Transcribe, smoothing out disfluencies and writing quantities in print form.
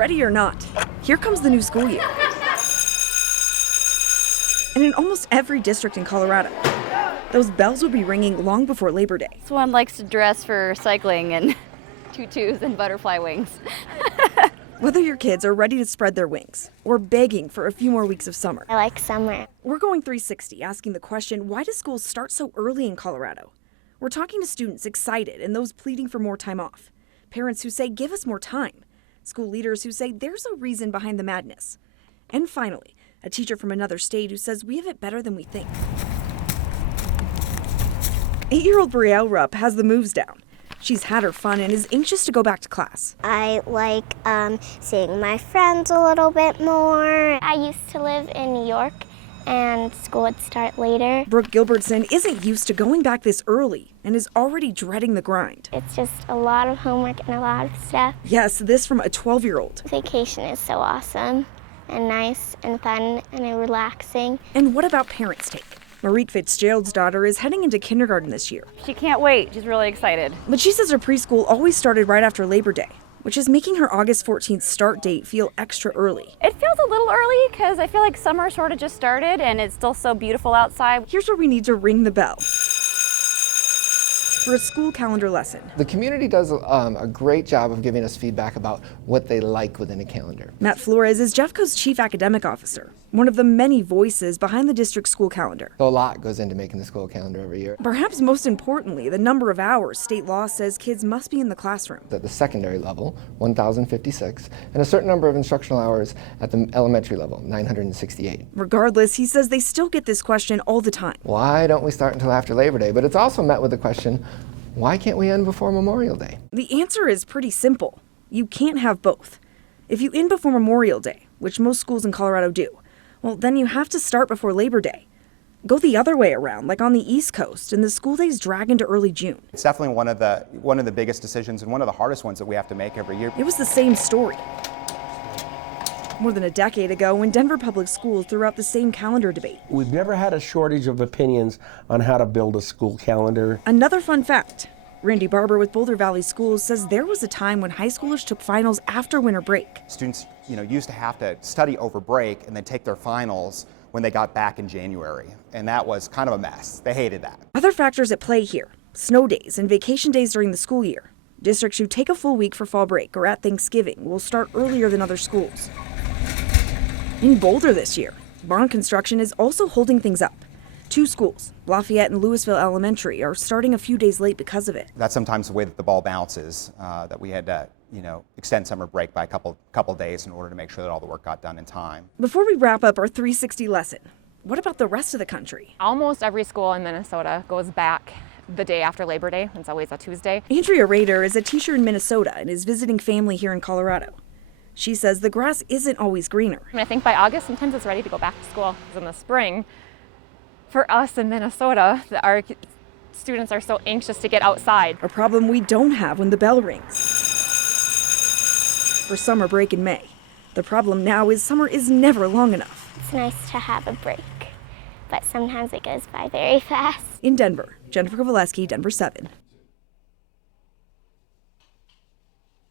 Ready or not, here comes the new school year. And in almost every district in Colorado, those bells will be ringing long before Labor Day. This one likes to dress for cycling and tutus and butterfly wings. Whether your kids are ready to spread their wings or begging for a few more weeks of summer. I like summer. We're going 360, asking the question, why do schools start so early in Colorado? We're talking to students excited and those pleading for more time off. Parents who say, give us more time. School leaders who say there's a reason behind the madness. And finally, a teacher from another state who says we have it better than we think. 8-year-old Brielle Rupp has the moves down. She's had her fun and is anxious to go back to class. I like seeing my friends a little bit more. I used to live in New York and school would start later. Brooke Gilbertson isn't used to going back this early and is already dreading the grind. It's just a lot of homework and a lot of stuff. Yes, this from a 12-year-old. Vacation is so awesome and nice and fun and relaxing. And what about parents' take? Marique Fitzgerald's daughter is heading into kindergarten this year. She can't wait. She's really excited. But she says her preschool always started right after Labor Day, which is making her August 14th start date feel extra early. It feels a little early because I feel like summer sort of just started and it's still so beautiful outside. Here's where we need to ring the bell for a school calendar lesson. The community does a great job of giving us feedback about what they like within a calendar. Matt Flores is Jeffco's chief academic officer, one of the many voices behind the district school calendar. So a lot goes into making the school calendar every year. Perhaps most importantly, the number of hours state law says kids must be in the classroom. At the secondary level, 1,056, and a certain number of instructional hours at the elementary level, 968. Regardless, he says they still get this question all the time. Why don't we start until after Labor Day? But it's also met with the question, why can't we end before Memorial Day? The answer is pretty simple. You can't have both. If you end before Memorial Day, which most schools in Colorado do, well, then you have to start before Labor Day. Go the other way around, like on the East Coast, and the school days drag into early June. It's definitely one of the biggest decisions and one of the hardest ones that we have to make every year. It was the same story more than a decade ago when Denver Public Schools threw out the same calendar debate. We've never had a shortage of opinions on how to build a school calendar. Another fun fact, Randy Barber with Boulder Valley Schools says there was a time when high schoolers took finals after winter break. Students, used to have to study over break and then take their finals when they got back in January, and that was kind of a mess. They hated that. Other factors at play here, snow days and vacation days during the school year. Districts who take a full week for fall break or at Thanksgiving will start earlier than other schools. In Boulder this year, barn construction is also holding things up. 2 schools, Lafayette and Louisville Elementary, are starting a few days late because of it. That's sometimes the way that the ball bounces, that we had to, extend summer break by a couple days in order to make sure that all the work got done in time. Before we wrap up our 360 lesson, what about the rest of the country? Almost every school in Minnesota goes back the day after Labor Day. It's always a Tuesday. Andrea Rader is a teacher in Minnesota and is visiting family here in Colorado. She says the grass isn't always greener. I think by August, sometimes it's ready to go back to school. Because in the spring, for us in Minnesota, our students are so anxious to get outside. A problem we don't have when the bell rings for summer break in May. The problem now is summer is never long enough. It's nice to have a break, but sometimes it goes by very fast. In Denver, Jennifer Kowaleski, Denver 7.